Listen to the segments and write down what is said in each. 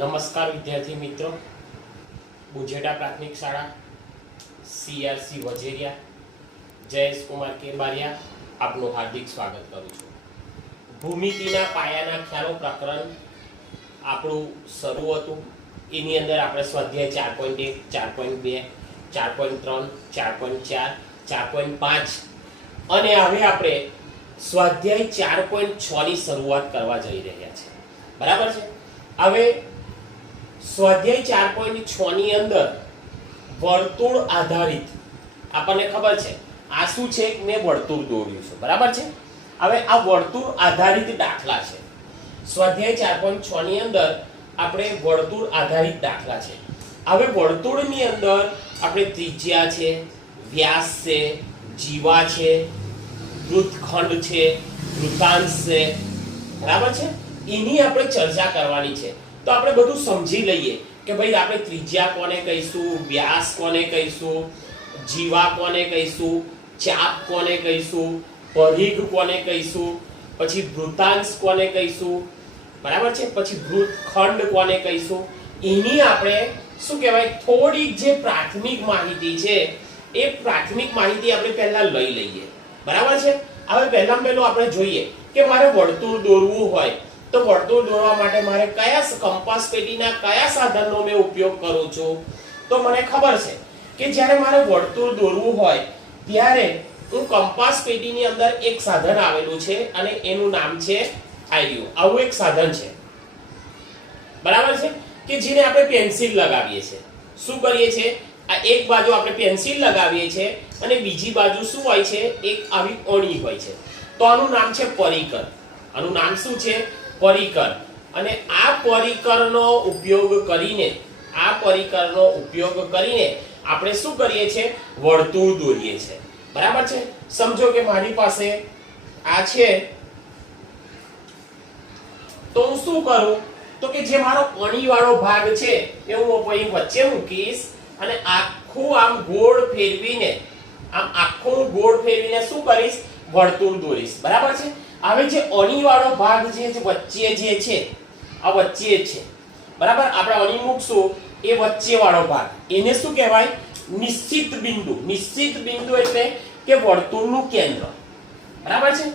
નમસ્કાર વિદ્યાર્થી મિત્રો, બુજેટા પ્રાથમિક શાળા સીઆરસી વજેરિયા જયેશ કુમાર કેબારિયા આપનું હાર્દિક સ્વાગત કરું છું. ભૂમિતિના પાયાના ખ્યાલો પ્રકરણ આપણું શરૂ હતું. એની અંદર આપણે સ્વાધ્યાય 4.1, 4.2, 4.3, 4.4, 4.5 અને હવે આપણે સ્વાધ્યાય 4.6 ની શરૂઆત કરવા જઈ રહ્યા છીએ. બરાબર છે. હવે સ્વાધ્યાય 4.6 ની અંદર વર્તુળ આધારિત આપણને ખબર છે આ શું છે, મેં વર્તુળ દોર્યું છે. બરાબર છે. હવે આ વર્તુળ આધારિત દાખલા છે. સ્વાધ્યાય 4.6 ની અંદર આપણે વર્તુળ આધારિત દાખલા છે. હવે વર્તુળની અંદર આપણે ત્રિજ્યા છે, વ્યાસ છે, જીવા છે, વૃત્તખંડ છે, વૃત્તાંશ છે. બરાબર છે. એની આપણે ચર્ચા કરવાની છે. તો આપણે બધું સમજી લઈએ કે ભાઈ આપણે ત્રિજ્યા કોને કહીશું, વ્યાસ કોને કહીશું, જીવા કોને કહીશું, ચાપ કોને કહીશું, પરિઘ કોને કહીશું, પછી વૃત્તાંશ કોને કહીશું. બરાબર છે. પછી વૃત્તખંડ કોને કહીશું. એની આપણે શું કહેવાય થોડીક જે પ્રાથમિક માહિતી છે એ પ્રાથમિક માહિતી આપણે પહેલા લઈ લઈએ. બરાબર છે. હવે પહેલામાં પહેલું આપણે જોઈએ કે મારે વર્તુળ દોરવું હોય તો વર્તુળ દોરવા માટે મારે કયા કંપાસ પેટીના કયા સાધનનો મેં ઉપયોગ કરું છું. તો મને ખબર છે કે જ્યારે મારે વર્તુળ દોરવું હોય ત્યારે હું કંપાસ પેટીની અંદર એક સાધન આવેલું છે અને એનું નામ છે આયર્યું. આવું એક સાધન છે. બરાબર છે. કે જેને આપણે પેન્સિલ લગાવીએ છીએ. શું કરીએ છીએ, આ એક બાજુ આપણે પેન્સિલ લગાવીએ છીએ અને બીજી બાજુ શું હોય છે, એક આવી અણી હોય છે. તો આનું નામ છે પરિકર. આનું નામ શું છે, પરિકર. અને આ પરિકરનો ઉપયોગ કરીને આપણે શું કરીએ છીએ, વર્તુળ દોરીએ છીએ. બરાબર છે. સમજો કે મારી પાસે આ છે તો હું શું કરું તો કે જે મારો અણીવાળો ભાગ છે એ હું અહીં વચ્ચે મૂકીશ અને આખું આમ ગોળ ફેરવીને શું કરીશ, વર્તુળ દોરીશ. બરાબર છે. હવે જે અણીવાળો ભાગ છે વચ્ચે જે છે આ વચ્ચે છે. બરાબર. આપણે અણી મૂકશું એ વચ્ચેવાળો ભાગ એને શું કહેવાય, નિશ્ચિત બિંદુ. નિશ્ચિત બિંદુ એટલે કે વર્તુળનું કેન્દ્ર. બરાબર છે.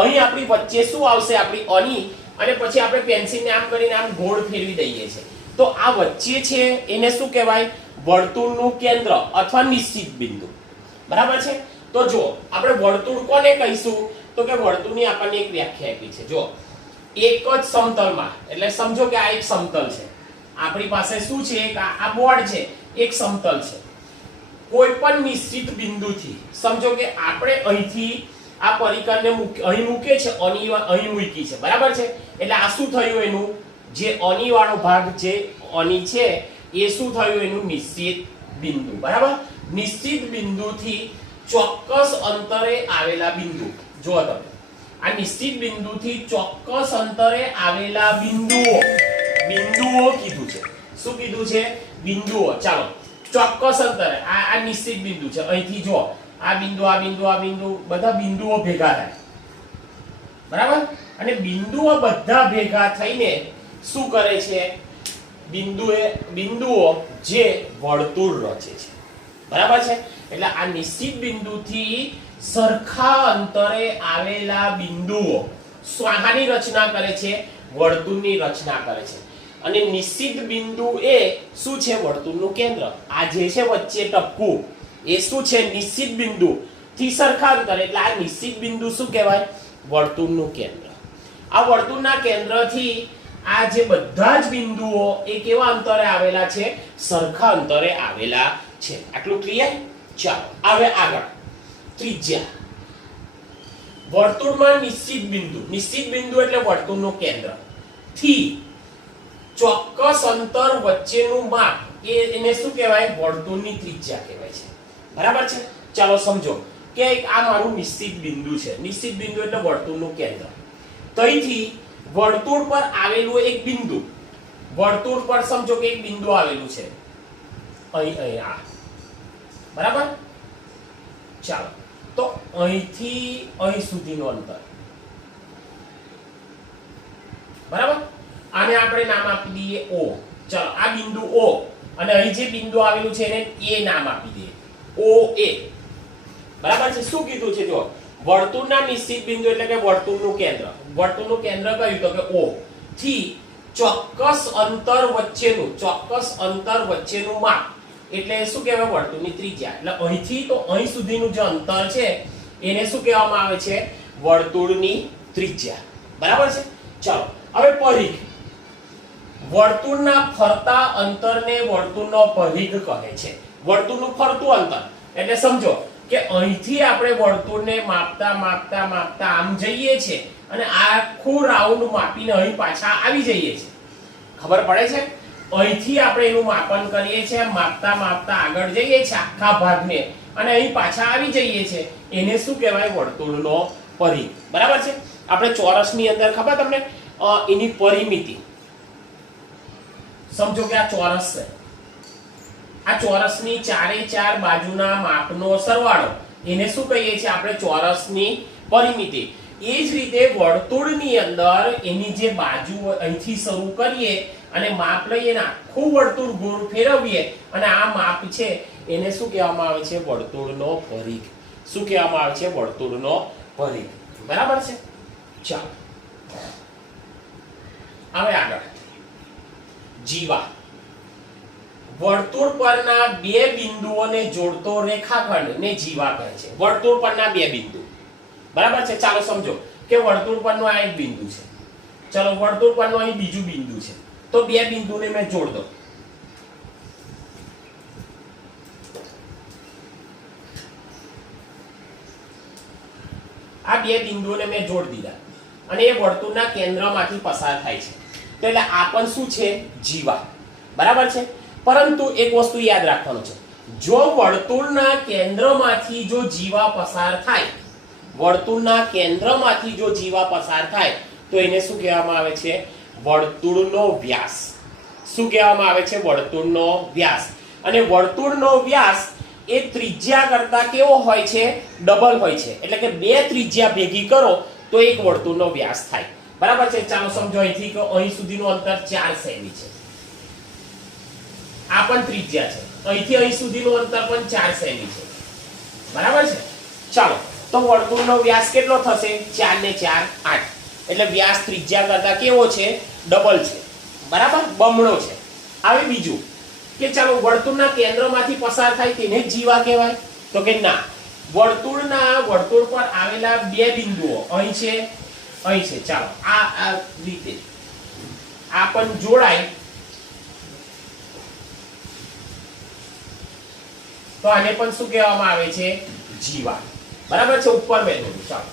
અહીં આપણી વચ્ચે શું આવશે, આપણી અણી, અને પછી આપણે પેન્સિલને આમ કરીને આમ ગોળ ફેરવી દઈએ છીએ. તો આ વચ્ચે છે એને શું કહેવાય, વર્તુળનું કેન્દ્ર અથવા નિશ્ચિત બિંદુ. બરાબર છે. તો જો આપણે વર્તુળ કોને કહીશું તો કે વર્તુળની આપણને એક વ્યાખ્યા આપી છે. જો એક જ સમતલમાં, એટલે સમજો કે આ એક સમતલ છે, આપણી પાસે શું છે, આ બોર્ડ છે, એક સમતલ છે. કોઈ પણ નિશ્ચિત બિંદુથી સમજો કે આપણે અહીંથી આ પરિકરને અહીં મૂકે છે, અહીં મૂકી છે. બરાબર છે. એટલે આ શું થયું, એનું જે અણીવાળો ભાગ જે અણી છે એ શું થયું, એનું નિશ્ચિત બિંદુ. બરાબર. નિશ્ચિત બિંદુથી ચોક્કસ અંતરે આવેલા બિંદુ. જો તમે આ નિશ્ચિત બિંદુથી ચોક્કસ અંતરે આવેલા બિંદુઓ કીધું છે. શું કીધું છે, બિંદુઓ. ચાલો ચોક્કસ અંતરે આ નિશ્ચિત બિંદુ છે. અહીંથી જો આ બિંદુ, આ બિંદુ, આ બિંદુ, બધા બિંદુઓ ભેગા થાય. બરાબર. અને બિંદુઓ બધા ભેગા થઈને શું કરે છે, બિંદુઓ જે વર્તુળ રચે છે. બરાબર છે. એટલે આ નિશ્ચિત બિંદુથી સરખા અંતરે આવેલા બિંદુઓ સ્વાહાની રચના કરે છે, વર્તુળની રચના કરે છે. અને નિશ્ચિત બિંદુ એ શું છે, વર્તુળનું કેન્દ્ર. આ જે છે વચ્ચે ટપકું એ શું છે, નિશ્ચિત બિંદુ થી સરખા અંતરે, એટલે આ નિશ્ચિત બિંદુ શું કહેવાય, વર્તુળનું કેન્દ્ર. આ વર્તુળના કેન્દ્રથી આ જે બધા જ બિંદુઓ એ કેવા અંતરે આવેલા છે, સરખા અંતરે આવેલા છે. આટલું ક્લિયર. ચાલો હવે આગળ ત્રિજ્યા. વર્તુળમાં નિશ્ચિત બિંદુ એટલે વર્તુળનું કેન્દ્ર થી ચોક્કસ અંતર વચ્ચેનું માપ એને શું કહેવાય, વર્તુળની ત્રિજ્યા કહેવાય છે. બરાબર છે. ચાલો સમજો કે આ મારું નિશ્ચિત બિંદુ છે. નિશ્ચિત બિંદુ એટલે વર્તુળનું કેન્દ્ર. તઈથી વર્તુળ પર આવેલું એક બિંદુ, વર્તુળ પર સમજો કે એક બિંદુ આવેલું છે અહીં આ. બરાબર. ચાલો તો અહીંથી અહીં સુધીનું અંતર. બરાબર. આને આપણે નામ આપી દઈએ O. ચલો આ બિંદુ O અને અહીં જે બિંદુ આવેલું છે એને A નામ આપી દઈએ. OA. બરાબર છે. શું કીધું છે જો વર્તુળના નિશ્ચિત બિંદુ એટલે કે વર્તુળનું કેન્દ્ર. વર્તુળનું કેન્દ્ર કયું તો કે O થી ચોક્કસ અંતર વચ્ચેનું માપ એટલે શું કહેવાય વર્તુળની ત્રિજ્યા. એટલે અહીંથી તો અહીં સુધીનું જે અંતર છે એને શું કહેવામાં આવે છે વર્તુળની ત્રિજ્યા. બરાબર છે. ચલો હવે પરિઘ. વર્તુળના ફરતા અંતરને વર્તુળનો પરિઘ કહે છે. વર્તુળનું ફરતું અંતર એટલે સમજો કે અહીંથી આપણે વર્તુળને માપતા આમ જઈએ છે અને આખું રાઉન્ડ માપીને અહીં પાછા આવી જઈએ છે. ખબર પડે છે? અહીંથી આપણે એનું માપન કરીએ છીએ, માપતા આગળ જઈએ છીએ આખા ભાગને અને અહીં પાછા આવી જઈએ છે. એને શું કહેવાય વર્તુળનો પરિઘ. બરાબર છે. આપણે ચોરસની અંદર ખબર તમને એની પરિમિતિ સમજો કે આ ચોરસ છે. આ ચોરસની ચારે ચાર બાજુના માપનો સરવાળો એને શું કહીએ છીએ આપણે ચોરસની પરિમિતિ. એ જ રીતે વર્તુળની અંદર એની જે બાજુ અહીંથી શરૂ કરીએ અને માપ લઈએ ને આખું વર્તુળ ગોળ ફેરવીએ અને આ માપ છે એને શું કહેવામાં આવે છે વર્તુળનો પરિઘ. શું કહેવામાં આવે છે વર્તુળનો પરિઘ. બરાબર છે. ચાલો હવે આગળ જીવા. વર્તુળ પરના બે બિંદુઓને જોડતો રેખાખંડ ને જીવા કહે છે. વર્તુળ પરના બે બિંદુ. બરાબર છે. ચાલો સમજો કે વર્તુળ પરનું આ એક બિંદુ છે. ચલો વર્તુળ પરનું અહીં બીજું બિંદુ છે. તો બે બિંદુને મેં જોડ દઉં. આ બે બિંદુઓને મેં જોડ દીધા અને એ વર્તુળના કેન્દ્રમાંથી પસાર થાય છે. તો એટલે આ પણ શું છે જીવા. બરાબર છે. પરંતુ એક વસ્તુ યાદ રાખવાનું છે. જો વર્તુળના કેન્દ્રમાંથી જો જીવા પસાર થાય, વર્તુળના કેન્દ્રમાંથી જો જીવા પસાર થાય તો એને શું કહેવામાં આવે છે વર્તુળનો વ્યાસ. શું કહેવામાં આવે છે વર્તુળનો વ્યાસ. અને વર્તુળનો વ્યાસ એ ત્રિજ્યા કરતા કેવો હોય છે ડબલ હોય છે. એટલે કે બે ત્રિજ્યા ભેગી કરો તો એક વર્તુળનો વ્યાસ થાય. બરાબર છે. ચાલો સમજો અહીંથી કે અહીં સુધીનું અંતર 4 સેમી છે. આ પણ ત્રિજ્યા છે. અહીંથી અહીં સુધીનું અંતર પણ 4 સેમી છે. બરાબર છે. ચાલો તો વર્તુળનો વ્યાસ કેટલો થશે 4 ને 4 8. એટલે વ્યાસ ત્રિજ્યા કરતા કેવો છે ડબલ છે. બરાબર બમણો છે. હવે બીજું કે ચાલો વર્તુળના કેન્દ્રમાંથી પસાર થાય તેને જીવા કહેવાય તો કે ના. વર્તુળ પર આવેલા બે બિંદુઓ અહીં છે અહીં છે. ચાલો આ રીતે આ પણ જોડાય તો આને પણ શું કહેવામાં આવે છે જીવા. બરાબર છે. ઉપર મેં દોર્યું. ચાલો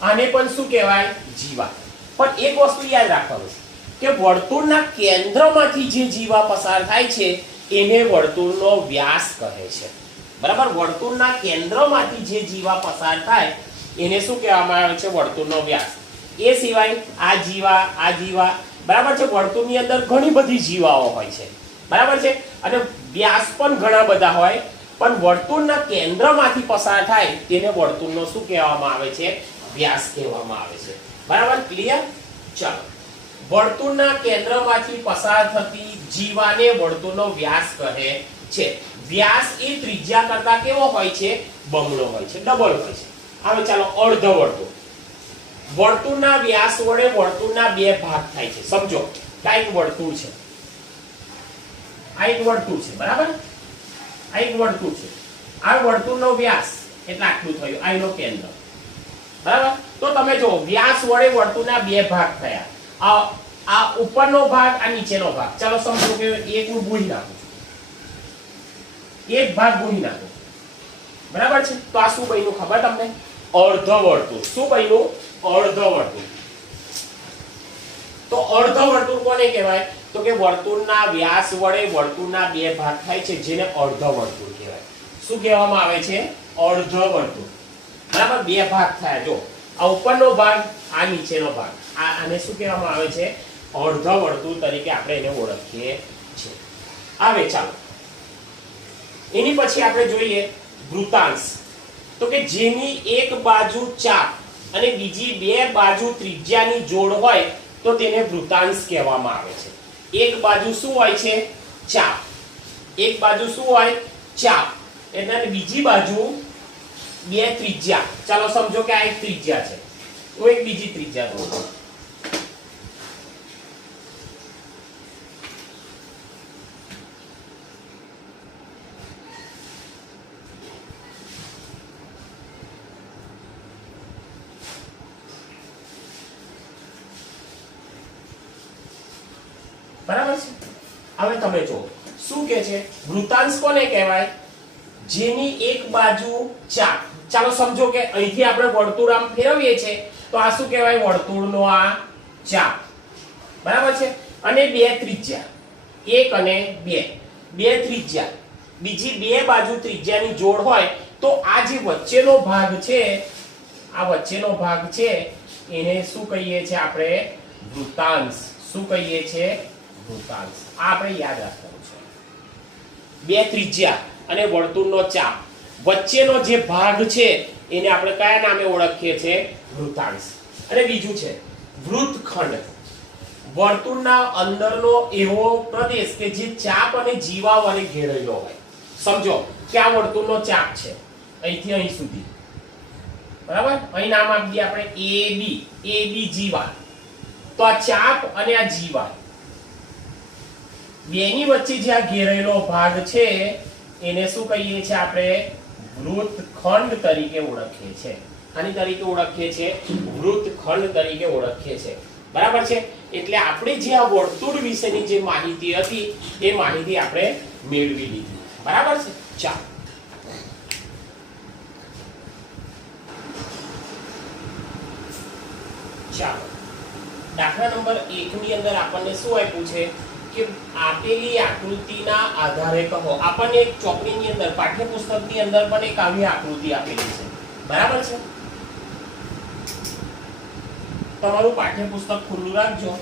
આને પણ શું કહેવાય જીવા. પણ એક વસ્તુ યાદ રાખવાનું છે કે વર્તુળના કેન્દ્રમાંથી જે જીવા પસાર થાય છે એને વર્તુળનો વ્યાસ કહે છે. બરાબર. વર્તુળના કેન્દ્રમાંથી જે જીવા પસાર થાય એને શું કહેવામાં આવે છે વર્તુળનો વ્યાસ. એ સિવાય આ જીવા બરાબર છે. વર્તુળની અંદર ઘણી બધી જીવાઓ હોય છે. બરાબર છે. અને વ્યાસ પણ ઘણા બધા હોય પણ વર્તુળના કેન્દ્રમાંથી પસાર થાય તેને વર્તુળનો શું કહેવામાં આવે છે વ્યાસ કહેવામાં આવે છે. બરાબર ક્લિયર. ચાલો વર્તુળના કેન્દ્રમાંથી પસાર થતી જીવાને વર્તુળનો વ્યાસ કહે છે. વ્યાસ એ ત્રિજ્યા કરતા કેવો હોય છે બમણો હોય છે ડબલ હોય છે. હવે ચાલો અર્ધવર્તુળ. વર્તુળના વ્યાસ વડે વર્તુળના બે ભાગ થાય છે. સમજો આ એક વર્તુળ છે. આ એક વર્તુળ છે. બરાબર. આ એક વર્તુળ છે. આ વર્તુળનો વ્યાસ એટલે આટલું થયું. આ એનો કેન્દ્ર. બરાબર. તો તમે જો વ્યાસ વડે વર્તુળના બે ભાગ થયા. આ ઉપરનો ભાગ આ નીચેનો ભાગ. ચાલો સમજો કે એક હું ભૂલી નાખું છું. એક ભાગ ભૂલી નાખું. બરાબર છે. તો આ શું બન્યું ખબર તમને અર્ધવર્તુળ. શું બન્યું અર્ધવર્તુળ. તો અર્ધવર્તુળ કોને કહેવાય તો કે વર્તુળના વ્યાસ વડે વર્તુળના બે ભાગ થાય છે જેને અર્ધવર્તુળ કહેવાય. શું કહેવામાં આવે છે અર્ધવર્તુળ. બરાબર. બે ભાગ થયા. જો આ ઉપરનો ભાગ આ નીચેનો ભાગ આને શું કહેવામાં આવે છે અર્ધવર્તુળ તરીકે આપણે એને ઓળખીએ છીએ. હવે ચાલો એની પછી આપણે જોઈએ વૃત્તાંશ. તો કે જેની એક બાજુ ચાપ અને બીજી બે બાજુ ત્રિજ્યાની જોડ હોય તો તેને વૃત્તાંશ કહેવામાં આવે છે. એક બાજુ શું હોય છે? ચાપ. એક બાજુ શું હોય? ચાપ. એટલે બીજી બાજુ બે ત્રિજ્યા. ચાલો સમજો કે આ એક ત્રિજ્યા છે, તો એક બીજી ત્રિજ્યા દોરો. બરાબર છે. હવે તમે જો શું કે છે, વૃત્તાંશ કોને કહેવાય? જેની એક બાજુ ચાપ. ચાલો સમજો કે અહીંથી આપણે વર્તુળ આમ ફેરવીએ છે, તો આ શું કહેવાય? વર્તુળનો આ ચાપ. બરાબર છે. અને બે ત્રિજ્યા, એક અને બે, બે ત્રિજ્યા, બીજી બે બાજુ ત્રિજ્યાની જોડ હોય તો આ જે વચ્ચેનો ભાગ છે, આ વચ્ચેનો ભાગ છે એને શું કહીએ છીએ આપણે? વૃત્તાંશ. શું કહીએ છીએ? વૃત્તાંશ. આ આપણે યાદ રાખવાનું છે. બે ત્રિજ્યા અને વર્તુળનો ચાપ, વચ્ચેનો જે ભાગ છે એને આપણે કયા નામે ઓળખીએ છીએ? વૃત્તાંશ. અને બીજું છે વૃત્તખંડ. વર્તુળના અંદરનો એવો પ્રદેશ કે જે ચાપ અને જીવા વડે ઘેરાયેલો હોય. સમજો કે આ વર્તુળનો ચાપ છે અહીંથી અહીં સુધી. બરાબર? અહીં નામ આપી દઈએ આપણે AB. AB જીવા. તો આ ચાપ અને આ જીવા બેની વચ્ચે જે આ ઘેરાયેલો ભાગ છે એને શું કહીએ છીએ આપણે? વૃત્તખંડ તરીકે ઓળખીએ છીએ. આની તરીકે ઓળખીએ છીએ? વૃત્તખંડ તરીકે ઓળખીએ છીએ. બરાબર છે. એટલે આપણે જે આ વર્તુળ વિશેની જે માહિતી હતી એ માહિતી આપણે મેળવી લીધી. બરાબર છે. ચાલો ચાલો દાખલા નંબર 1 ની અંદર આપણને શું આપ્યું છે કે આપેલી આકૃતિના આધારે કહો. આપણને એક ચોપડીની અંદર, પાઠ્યપુસ્તકની અંદર પણ એક આવી આકૃતિ આપેલી છે. બરાબર છે. તમારું પાઠ્યપુસ્તક ખુલ્લું રાખજો.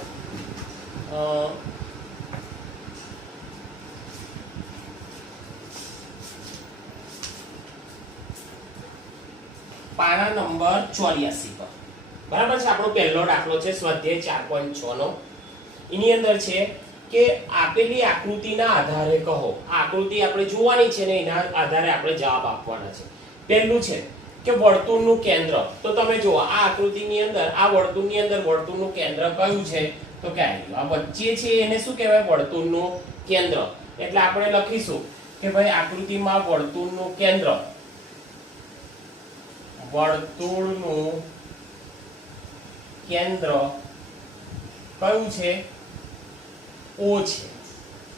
પાના નંબર 84 પર. બરાબર છે. આપણો પહેલો દાખલો છે સ્વાધ્યાય 4.6 નો. એની અંદર છે કે આપેલી આકૃતિના આધારે કહો. આ આકૃતિ આપણે જોવાની છે ને એના આધારે આપણે જવાબ આપવાના છે. પહેલું છે કે વર્તુળનું કેન્દ્ર. તો તમે જુઓ આ આકૃતિની અંદર, આ વર્તુળની અંદર વર્તુળનું કેન્દ્ર કયું છે? તો કે આ વચ્ચે છે એને શું કહેવાય? વર્તુળનું કેન્દ્ર. એટલે આપણે લખીશું કે ભાઈ આકૃતિમાં વર્તુળનું કેન્દ્ર, વર્તુળનું કેન્દ્ર કયું છે? O છે.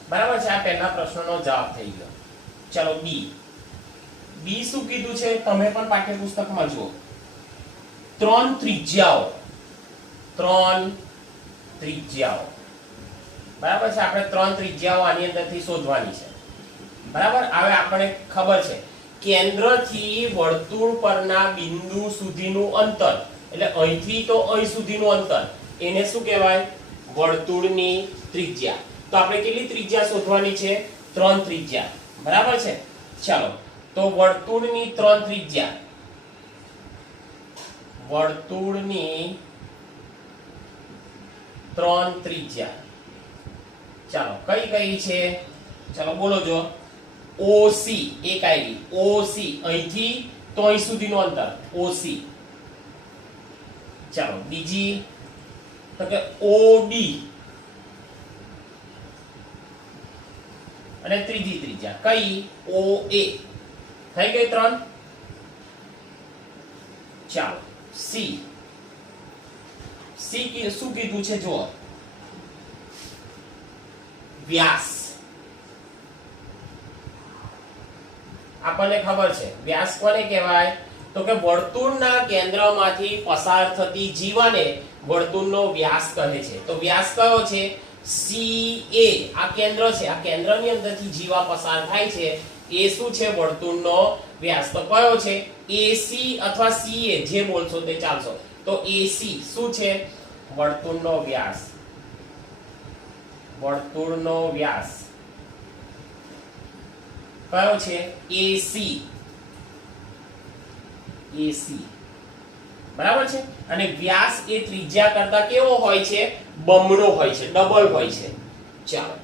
બરાબર છે. આ પહેલા પ્રશ્નનો જવાબ થઈ ગયો. ચલો બી. બી શું કીધું છે? તમે પણ પાઠ્યપુસ્તકમાં જુઓ. ત્રણ ત્રિજ્યાઓ. ત્રણ ત્રિજ્યાઓ. બરાબર છે. આપણે ત્રણ ત્રિજ્યાઓ આની અંદરથી શોધવાની છે. બરાબર. હવે આપણને ખબર છે કેન્દ્રથી વર્તુળ પરના બિંદુ સુધીનું અંતર, એટલે અહીંથી તો અહીં સુધીનું અંતર, એને શું કહેવાય? વર્તુળની ત્રિજ્યા. તો આપણે કેટલી ત્રિજ્યા શોધવાની છે? ત્રણ ત્રિજ્યા. બરાબર છે. ચાલો તો વર્તુળની ત્રણ ત્રિજ્યા, વર્તુળની ત્રણ ત્રિજ્યા. ચાલો કઈ કઈ છે? ચાલો બોલો જો. OC એક આવી. OC અહીંથી તો અહીં સુધીનું અંતર OC. ચાલો બીજી તો કે OB. અને ત્રીજી ત્રિજ્યા કઈ? OA. થઈ ગઈ ત્રણ. ચાલો C. C શું કીધું છે જુઓ? વ્યાસ. આપણને ખબર છે વ્યાસ કોને કહેવાય? તો કે વર્તુળના કેન્દ્રમાંથી પસાર થતી જીવાને વર્તુળનો વ્યાસ કહે છે. તો વ્યાસ કયો છે? CA. આ કેન્દ્ર છે. આ કેન્દ્રની અંદરથી જીવા પસાર થાય છે એ શું છે? વર્તુળનો વ્યાસ. તો કયો છે? AC અથવા CA જે બોલશો તે ચાલશો. તો AC શું છે? વર્તુળનો વ્યાસ. વર્તુળનો વ્યાસ કયો છે? AC. AC. બરાબર છે, અને વ્યાસ એ ત્રિજ્યા કરતા કેવો હોય છે, બમણો હોય છે, ડબલ હોય છે. ચાલો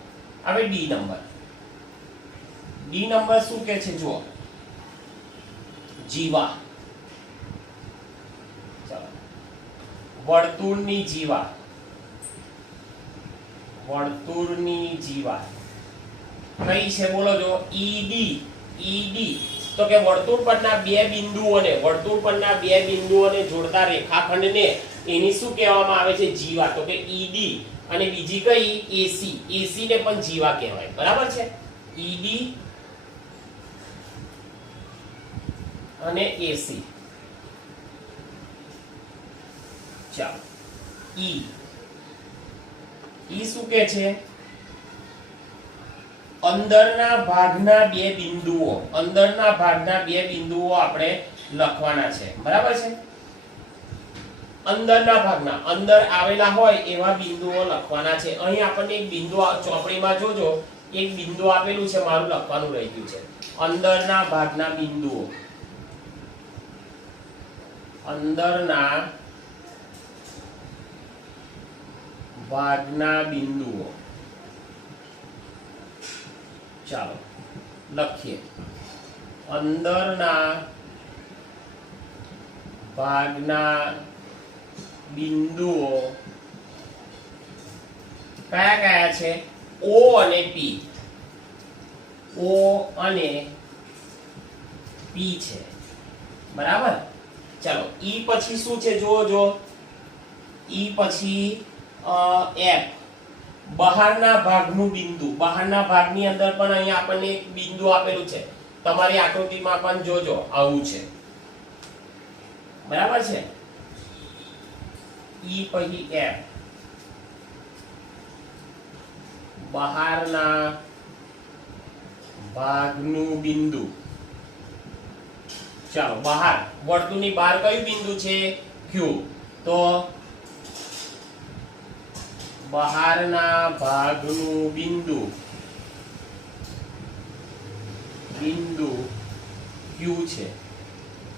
હવે ડી નંબર શું કે છે જુઓ, જીવા. ચાલો વર્તુળની જીવા કઈ છે બોલો જો, ઈડી. તો કે વર્તુળ પરના બે બિંદુઓને જોડતા રેખાખંડને એની શું કહેવામાં આવે છે, જીવા. તો કે ઈડી અને બીજી કઈ, એસી ને પણ જીવા કહેવાય. બરાબર છે, ઈડી અને એસી. ચાલો ઈ શું કે છે, અંદરના ભાગના બે બિંદુઓ આપણે લખવાના છે. બરાબર છે, અંદર આવેલા હોય એવા બિંદુઓ લખવાના છે. અહીં આપણને એક બિંદુ ચોપડીમાં જોજો, એક બિંદુ આપેલું છે, મારું લખવાનું રહી ગયું છે. અંદરના ભાગના બિંદુઓ. ચાલો લખીએ, અંદરના ભાગના બિંદુઓ કયા છે, O અને P. છે. બરાબર. ચાલો ઈ પછી શું છે જોજો, ઈ પછી F, બહારના ભાગની અંદર પણ અહીંયા આપણને એક બિંદુ આપેલું છે. તમારી આકૃતિમાં પણ જોજો આવું છે. બરાબર છે, ઈ પછી F, બહારના ભાગનું બિંદુ. ચાલો બહાર, વર્તુળની બહાર કયું બિંદુ છે, Q. તો બહારના ભાગનું બિંદુ Q છે.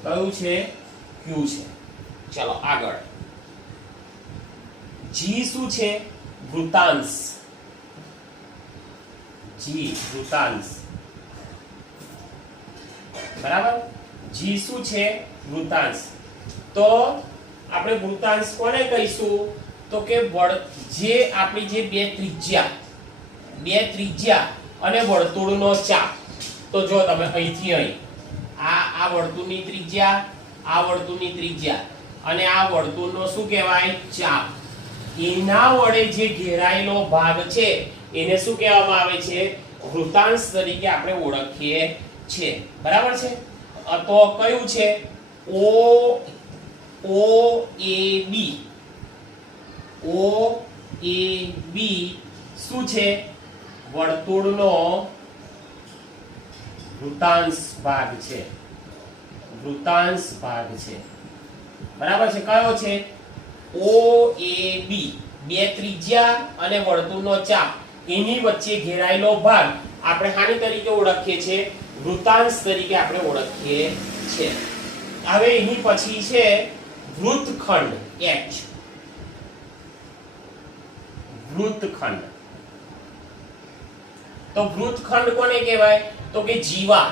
કયું છે, Q છે. ચાલો આગળ, G શું છે, વૃત્તાંશ. બરાબર, G શું છે, વૃત્તાંશ. તો આપણે વૃત્તાંશ કોને કહીશું, તો કે જે આપણી જે બે ત્રિજ્યા અને વર્તુળનો ચાપ. તો જો તમે અહીંથી અહીં આ વર્તુળની ત્રિજ્યા અને આ વર્તુળનો શું કહેવાય, ચાપ. એના વડે જે ઘેરાયેલો ભાગ છે એને શું કહેવામાં આવે છે, વૃત્તાંશ તરીકે આપણે ઓળખીએ છીએ. બરાબર છે. તો કયું છે, OAB શું છે, વર્તુળનો વૃત્તાંશ ભાગ છે. બરાબર છે. કયો છે, OAB, બે ત્રિજ્યા અને વર્તુળનો ચાપ એની વચ્ચે ઘેરાયેલો ભાગ આપણે હાની તરીકે ઓળખીએ છીએ, વૃત્તાંશ તરીકે આપણે ઓળખીએ છીએ. હવે એની પછી છે વૃત્તખંડ H. તો વૃત્તખંડ કોને કહેવાય, તો કે જીવા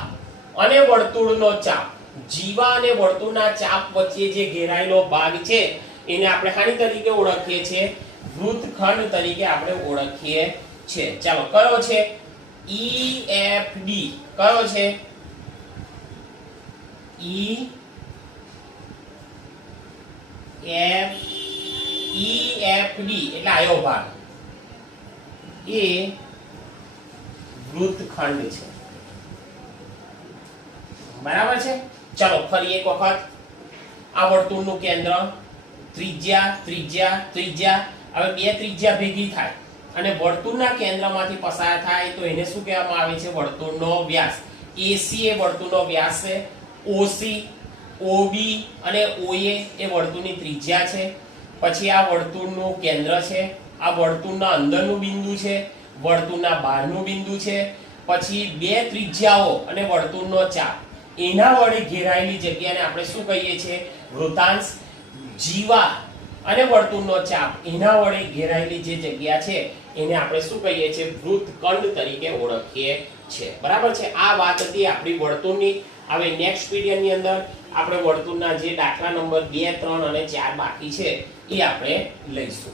અને વર્તુળનો ચાપ. જીવા અને વર્તુળના ચાપ વચ્ચે જે ઘેરાયેલો ભાગ છે એને આપણે હાની તરીકે ઓળખીએ છીએ, વૃત્તખંડ તરીકે આપણે ઓળખીએ છીએ. ચાલો કયો છે, EFD. કયો છે, EFD એટલે આયો ભાગ એ વૃત્તખંડ છે. બરાબર છે. ચાલો ફરી એક વખત, આ વર્તુળનું કેન્દ્ર, ત્રિજ્યા. હવે બે ત્રિજ્યા ભેગી થાય અને વર્તુળના કેન્દ્રમાંથી પસાર થાય તો એને શું કહેવામાં આવે છે, વર્તુળનો વ્યાસ. AC એ વર્તુળનો વ્યાસ છે. OC, OB અને OA એ વર્તુળની ત્રિજ્યા છે. પછી આ વર્તુળનું કેન્દ્ર છે, આ વર્તુળના અંદરનું બિંદુ છે, વર્તુળના બહારનું બિંદુ છે. પછી બે ત્રિજ્યાઓ અને વર્તુળનો ચાપ એના વડે ઘેરાયેલી જગ્યાને આપણે શું કહીએ છીએ, વૃત્તાંશ. જીવા અને વર્તુળનો ચાપ એના વડે ઘેરાયેલી જે જગ્યા છે એને આપણે શું કહીએ છીએ? વૃત્તખંડ તરીકે ઓળખીએ છીએ. બરાબર છે. આ વાત હતી આપણી વર્તુળની. હવે નેક્સ્ટ પીરિયડની અંદર આપણે વર્તુળના જે દાખલા નંબર 2, 3 અને 4 બાકી છે એ આપણે લઈશું.